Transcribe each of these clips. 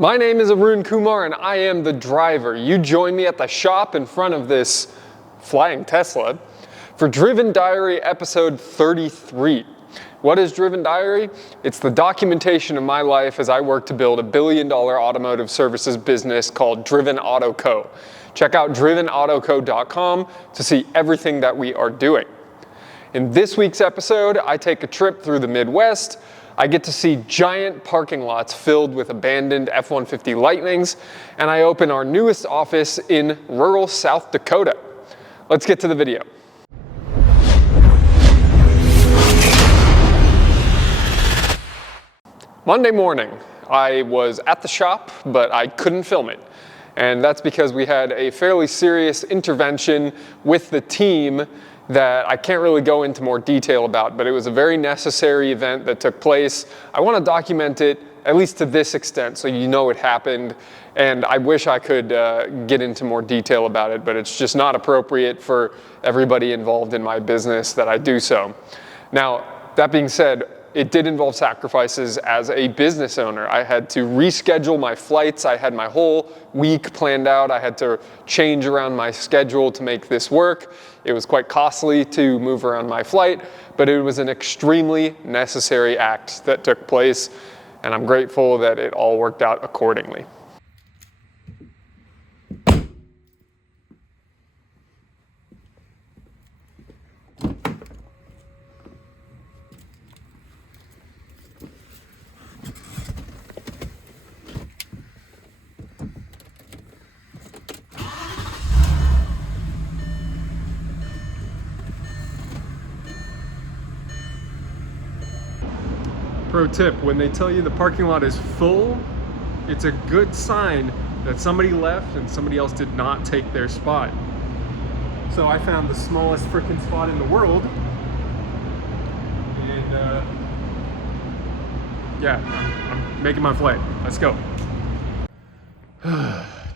My name is Arun Kumar and I am the driver. You join me at the shop in front of this flying Tesla for Driven Diary episode 33. What is Driven Diary? It's the documentation of my life as I work to build a billion-dollar automotive services business called Driven Auto Co. Check out drivenautoco.com to see everything that we are doing. In this week's episode, I take a trip through the Midwest. I get to see giant parking lots filled with abandoned F-150 Lightnings, and I open our newest office in rural South Dakota. Let's get to the video. Monday morning, I was at the shop, but I couldn't film it. And that's because we had a fairly serious intervention with the team that I can't really go into more detail about, but it was a very necessary event that took place. I want to document it, at least to this extent, so you know it happened. And I wish I could get into more detail about it, but it's just not appropriate for everybody involved in my business that I do so. Now, that being said, it did involve sacrifices as a business owner. I had to reschedule my flights. I had my whole week planned out. I had to change around my schedule to make this work. It was quite costly to move around my flight, but it was an extremely necessary act that took place, and I'm grateful that it all worked out accordingly. Pro tip, when they tell you the parking lot is full, it's a good sign that somebody left and somebody else did not take their spot. So I found the smallest freaking spot in the world. And yeah, I'm making my flight. Let's go.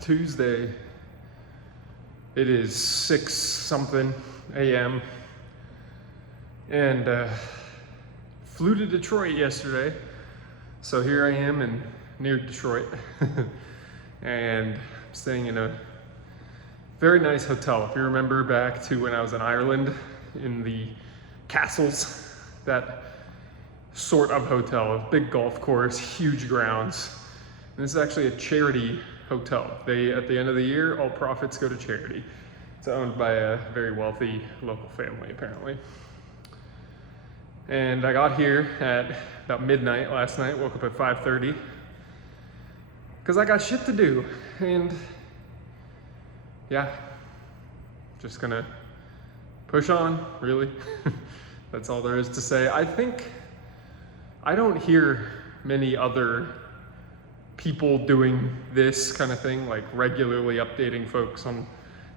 Tuesday. It is 6 something a.m. and flew to Detroit yesterday, so here I am near Detroit, and I'm staying in a very nice hotel. If you remember back to when I was in Ireland, in the castles, that sort of hotel, a big golf course, huge grounds. And this is actually a charity hotel. At the end of the year, all profits go to charity. It's owned by a very wealthy local family, apparently. And I got here at about midnight last night, woke up at 5:30, because I got shit to do. And yeah, just gonna push on, really. That's all there is to say. I think I don't hear many other people doing this kind of thing, like regularly updating folks on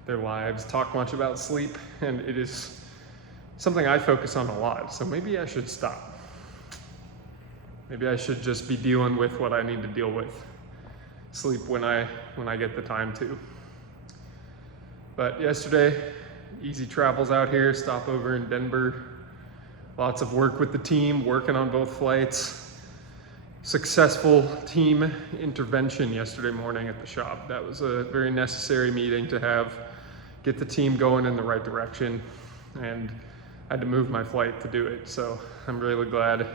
their lives, talk much about sleep, and it is something I focus on a lot, so maybe I should stop. Maybe I should just be dealing with what I need to deal with. Sleep when I get the time to. But yesterday, easy travels out here, stopover in Denver. Lots of work with the team, working on both flights. Successful team intervention yesterday morning at the shop. That was a very necessary meeting to have, get the team going in the right direction, and I had to move my flight to do it. So I'm really glad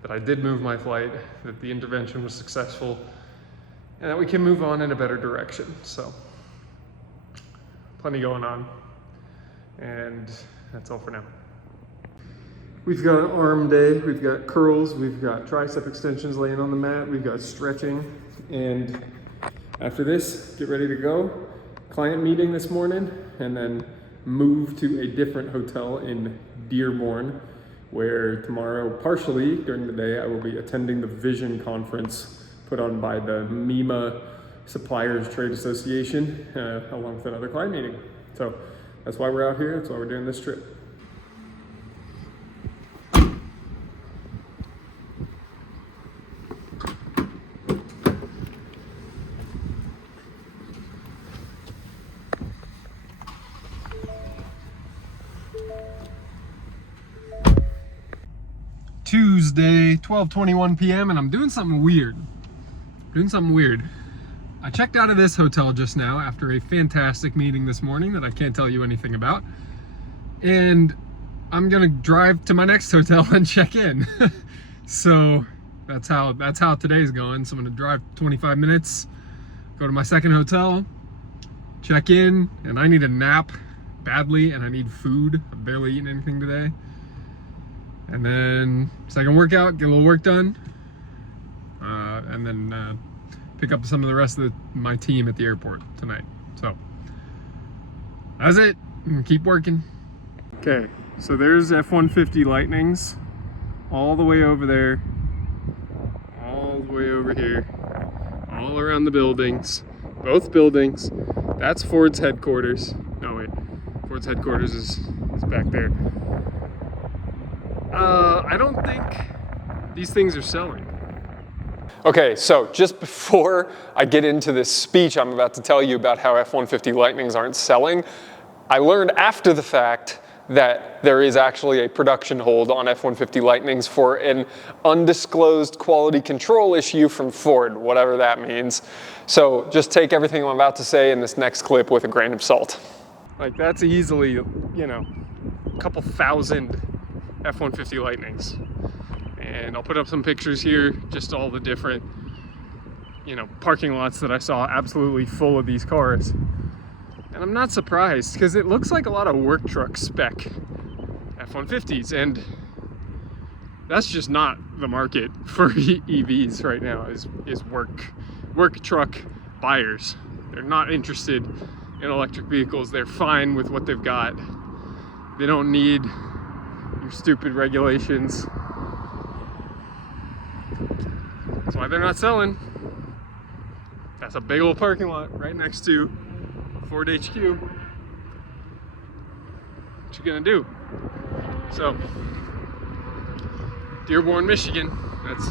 that I did move my flight, that the intervention was successful, and that we can move on in a better direction. So plenty going on, and that's all for now. We've got an arm day, we've got curls, we've got tricep extensions laying on the mat, we've got stretching, and after this, get ready to go. Client meeting this morning, and then move to a different hotel in Dearborn, where tomorrow, partially during the day, I will be attending the Vision Conference put on by the MEMA Suppliers Trade Association, along with another client meeting. So that's why we're out here, that's why we're doing this trip. Tuesday, 12:21 p.m. and I'm doing something weird. doing something weird. I checked out of this hotel just now after a fantastic meeting this morning that I can't tell you anything about. And I'm gonna drive to my next hotel and check in. So that's how today's going. So I'm gonna drive 25 minutes, go to my second hotel, check in, and I need a nap badly, and I need food. I've barely eaten anything today. And then second workout, get a little work done, and then pick up some of the rest of my team at the airport tonight. So that's it. Keep working. Okay, so there's F-150 Lightnings all the way over there, all the way over here, all around the buildings, both buildings. That's Ford's headquarters. No, wait, Ford's headquarters is back there. I don't think these things are selling. Okay, so just before I get into this speech I'm about to tell you about how F-150 Lightnings aren't selling, I learned after the fact that there is actually a production hold on F-150 Lightnings for an undisclosed quality control issue from Ford, whatever that means. So just take everything I'm about to say in this next clip with a grain of salt. Like, that's easily, you know, a couple thousand F-150 Lightnings. And I'll put up some pictures here, just all the different, you know, parking lots that I saw absolutely full of these cars. And I'm not surprised, because it looks like a lot of work truck spec F-150s, and that's just not the market for EVs right now, is work truck buyers. They're not interested in electric vehicles. They're fine with what they've got. They don't need your stupid regulations. That's why they're not selling. That's a big old parking lot right next to Ford HQ. What you gonna do? So, Dearborn, Michigan, that's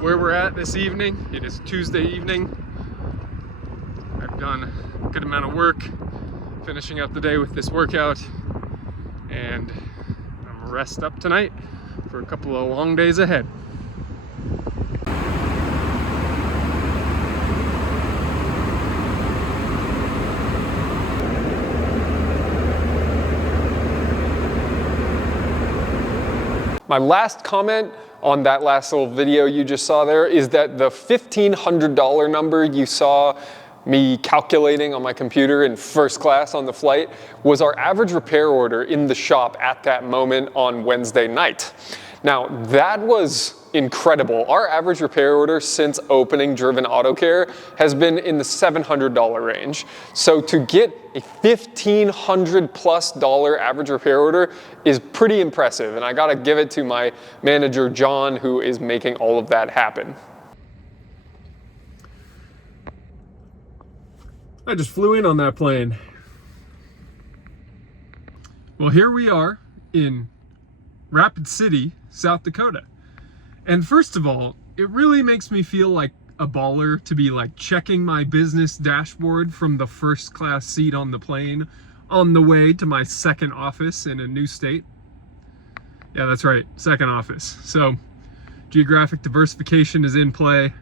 where we're at this evening. It is Tuesday evening. I've done a good amount of work, finishing up the day with this workout, and I'm gonna rest up tonight for a couple of long days ahead. My last comment on that last little video you just saw there is that the $1,500 number you saw me calculating on my computer in first class on the flight was our average repair order in the shop at that moment on Wednesday night. Now, that was incredible. Our average repair order since opening Driven Auto Care has been in the $700 range. So to get a $1,500+ average repair order is pretty impressive, and I gotta give it to my manager, John, who is making all of that happen. I just flew in on that plane. Well, here we are in Rapid City, South Dakota. And first of all, it really makes me feel like a baller to be like checking my business dashboard from the first class seat on the plane on the way to my second office in a new state. Yeah, that's right, second office. So geographic diversification is in play.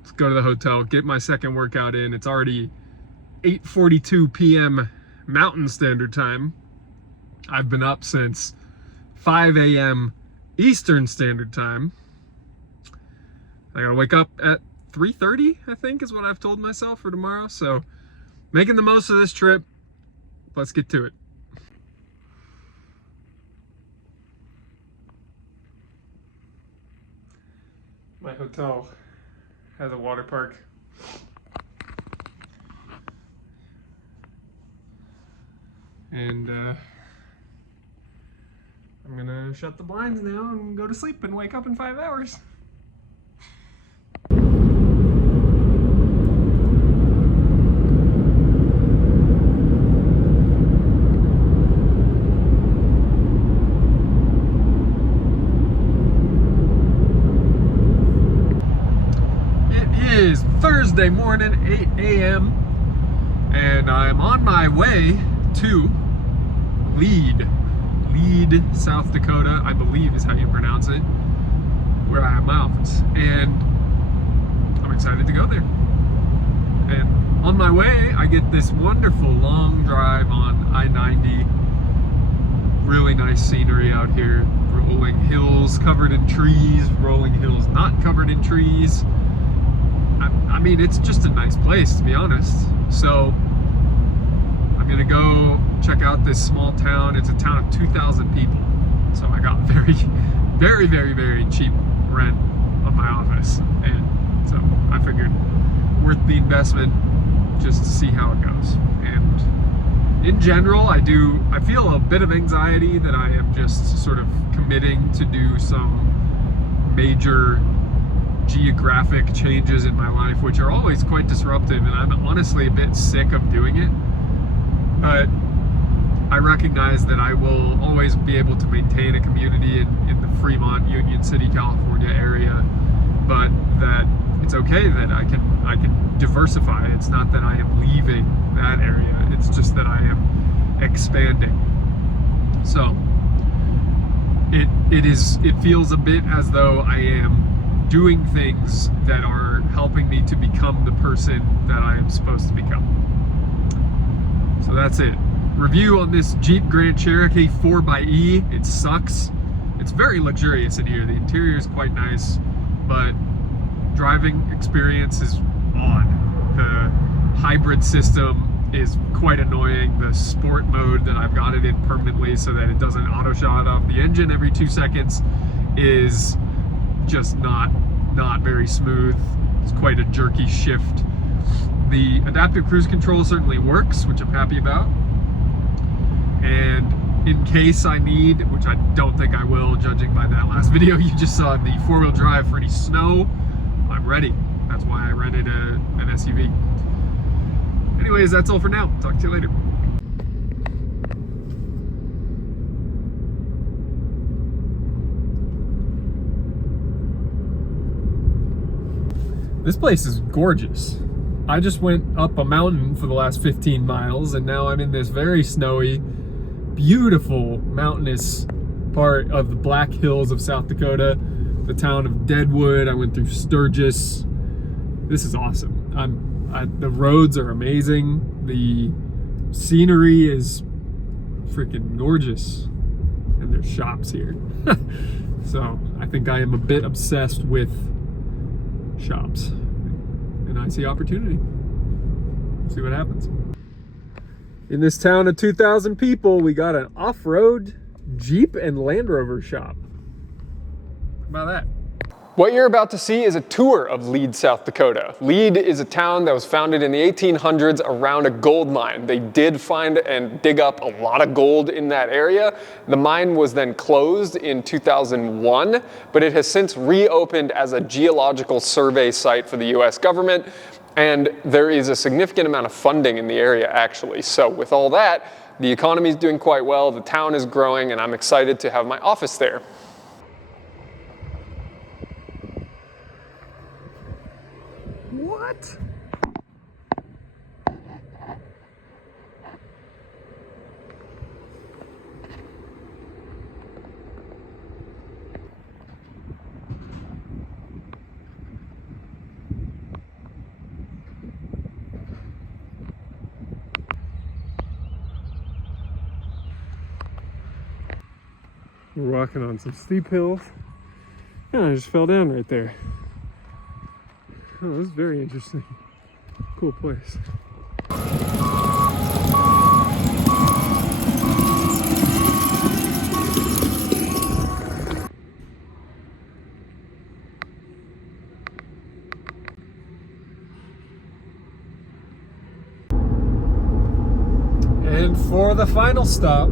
Let's go to the hotel, get my second workout in. It's already 8:42 p.m. Mountain Standard Time. I've been up since 5 a.m. Eastern Standard Time. I gotta wake up at 3:30, I think is what I've told myself for tomorrow. So making the most of this trip. Let's get to it. My hotel has a water park. And I'm gonna shut the blinds now and go to sleep and wake up in 5 hours. It is Thursday morning, 8 a.m. and I'm on my way to Lead, South Dakota, I believe is how you pronounce it, where I have my office. And excited to go there. And on my way, I get this wonderful long drive on I-90. Really nice scenery out here. Rolling hills covered in trees, rolling hills not covered in trees. I mean, it's just a nice place, to be honest. So I'm gonna go check out this small town. It's a town of 2,000 people. So I got very, very, very, very cheap rent on my office. And so I figured worth the investment just to see how it goes. And in general, I feel a bit of anxiety that I am just sort of committing to do some major geographic changes in my life, which are always quite disruptive, and I'm honestly a bit sick of doing it. But I recognize that I will always be able to maintain a community in the Fremont, Union City, California area, but that it's okay that I can diversify. It's not that I am leaving that area, it's just that I am expanding. So it feels a bit as though I am doing things that are helping me to become the person that I am supposed to become. So that's it. Review on this Jeep Grand Cherokee 4xe. It sucks. It's very luxurious in here. The interior is quite nice, but driving experience is odd. The hybrid system is quite annoying. The sport mode that I've got it in permanently so that it doesn't auto shut off the engine every 2 seconds is just not very smooth. It's quite a jerky shift. The adaptive cruise control certainly works, which I'm happy about. And in case I need, which I don't think I will, judging by that last video you just saw, the 4-wheel drive for any snow, I'm ready. That's why I rented an SUV. Anyways, that's all for now. Talk to you later. This place is gorgeous. I just went up a mountain for the last 15 miles and now I'm in this very snowy, beautiful mountainous part of the Black Hills of South Dakota, the town of Deadwood. I went through Sturgis. This is awesome. The roads are amazing. The scenery is freaking gorgeous. And there's shops here. So I think I am a bit obsessed with shops. And I see opportunity. See what happens. In this town of 2,000 people, we got an off-road Jeep and Land Rover shop. How about that? What you're about to see is a tour of Lead, South Dakota. Lead is a town that was founded in the 1800s around a gold mine. They did find and dig up a lot of gold in that area. The mine was then closed in 2001, but it has since reopened as a geological survey site for the US government. And there is a significant amount of funding in the area, actually. So with all that, the economy is doing quite well, the town is growing, and I'm excited to have my office there. What? We're walking on some steep hills. And I just fell down right there. Oh, this is very interesting. Cool place. And for the final stop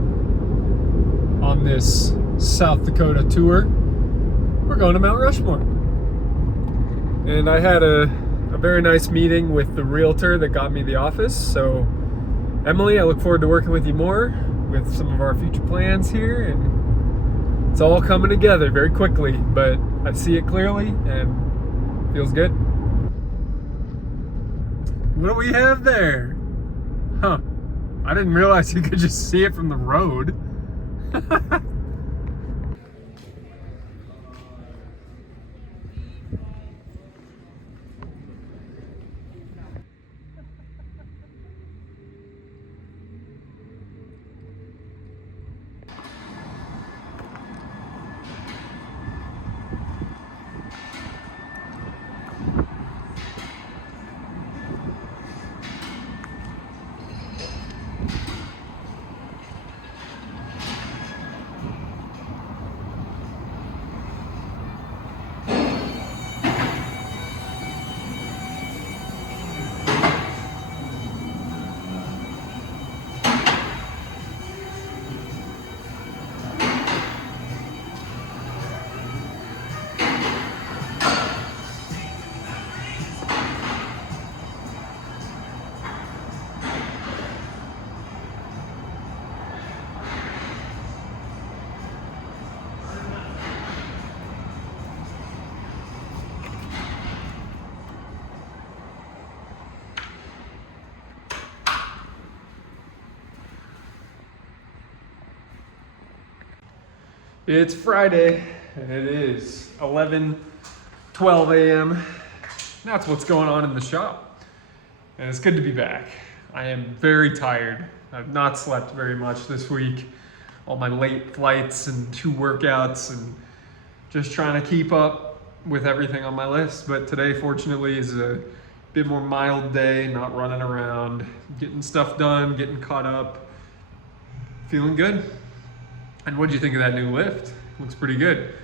on this South Dakota tour, we're going to Mount Rushmore. And I had a very nice meeting with the realtor that got me the office. So Emily, I look forward to working with you more with some of our future plans here, and it's all coming together very quickly, but I see it clearly and feels good. What do we have there? Huh, I didn't realize you could just see it from the road. It's Friday, and it is 11:12 a.m. That's what's going on in the shop, and it's good to be back. I am very tired. I've not slept very much this week. All my late flights and 2 workouts and just trying to keep up with everything on my list. But today, fortunately, is a bit more mild day, not running around, getting stuff done, getting caught up, feeling good. And what do you think of that new lift? Looks pretty good.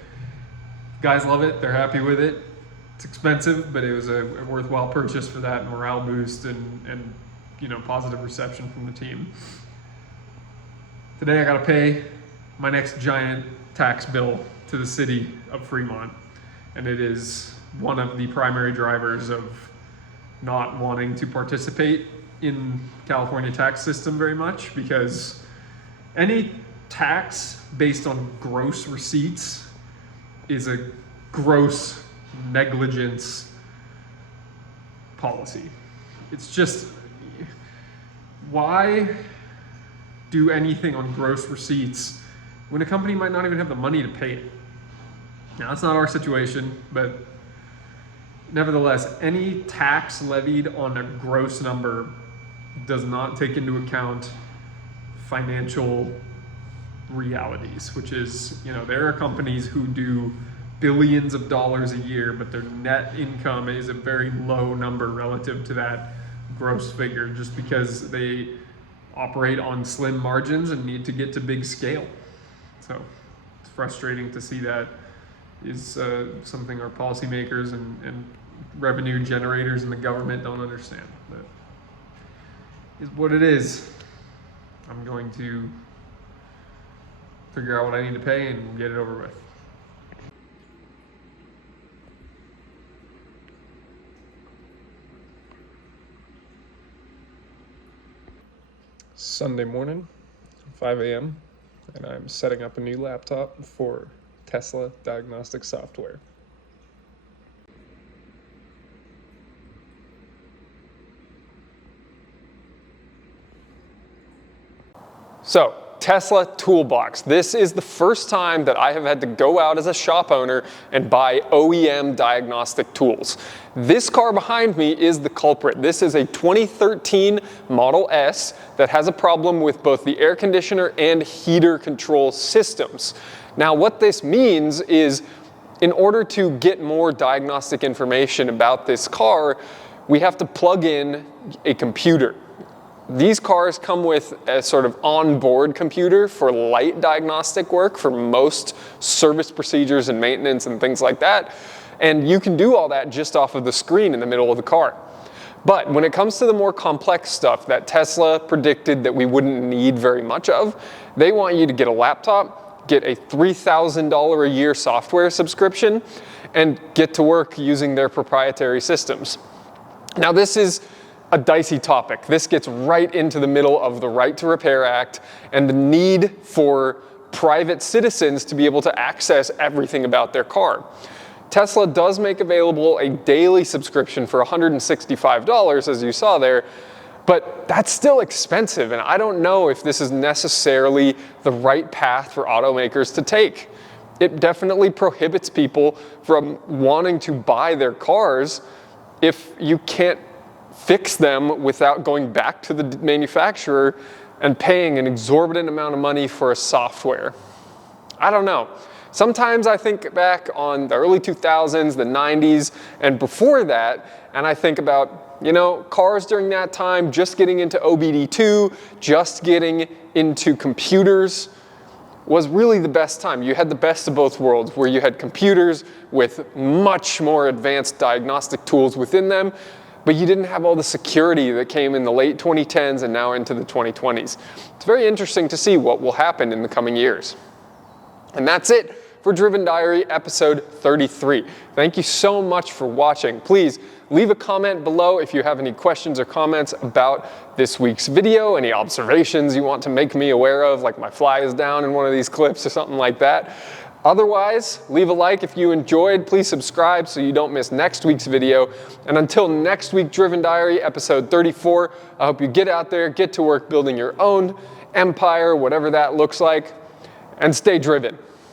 Guys love it, they're happy with it. It's expensive, but it was a worthwhile purchase for that morale boost and positive reception from the team. Today I gotta pay my next giant tax bill to the city of Fremont. And it is one of the primary drivers of not wanting to participate in California tax system very much, because any tax based on gross receipts is a gross negligence policy. It's just, why do anything on gross receipts when a company might not even have the money to pay it? Now, that's not our situation, but nevertheless, any tax levied on a gross number does not take into account financial realities, which is, there are companies who do billions of dollars a year, but their net income is a very low number relative to that gross figure, just because they operate on slim margins and need to get to big scale. So it's frustrating to see that is something our policymakers and revenue generators in the government don't understand. But is what it is. I'm going to figure out what I need to pay and get it over with. Sunday morning, 5 a.m., and I'm setting up a new laptop for Tesla diagnostic software. So, Tesla Toolbox. This is the first time that I have had to go out as a shop owner and buy OEM diagnostic tools. This car behind me is the culprit. This is a 2013 Model S that has a problem with both the air conditioner and heater control systems. Now, what this means is, in order to get more diagnostic information about this car, we have to plug in a computer. These cars come with a sort of onboard computer for light diagnostic work for most service procedures and maintenance and things like that. And you can do all that just off of the screen in the middle of the car. But when it comes to the more complex stuff that Tesla predicted that we wouldn't need very much of, they want you to get a laptop, get a $3,000 a year software subscription, and get to work using their proprietary systems. Now, this is a dicey topic. This gets right into the middle of the Right to Repair Act and the need for private citizens to be able to access everything about their car. Tesla does make available a daily subscription for $165, as you saw there, but that's still expensive, and I don't know if this is necessarily the right path for automakers to take. It definitely prohibits people from wanting to buy their cars if you can't fix them without going back to the manufacturer and paying an exorbitant amount of money for a software. I don't know. Sometimes I think back on the early 2000s, the 90s, and before that, and I think about, cars during that time, just getting into OBD2, just getting into computers was really the best time. You had the best of both worlds, where you had computers with much more advanced diagnostic tools within them, but you didn't have all the security that came in the late 2010s and now into the 2020s. It's very interesting to see what will happen in the coming years. And that's it for Driven Diary episode 33. Thank you so much for watching. Please leave a comment below if you have any questions or comments about this week's video, any observations you want to make me aware of, like my fly is down in one of these clips or something like that. Otherwise, leave a like if you enjoyed. Please subscribe so you don't miss next week's video. And until next week, Driven Diary, episode 34, I hope you get out there, get to work building your own empire, whatever that looks like, and stay driven.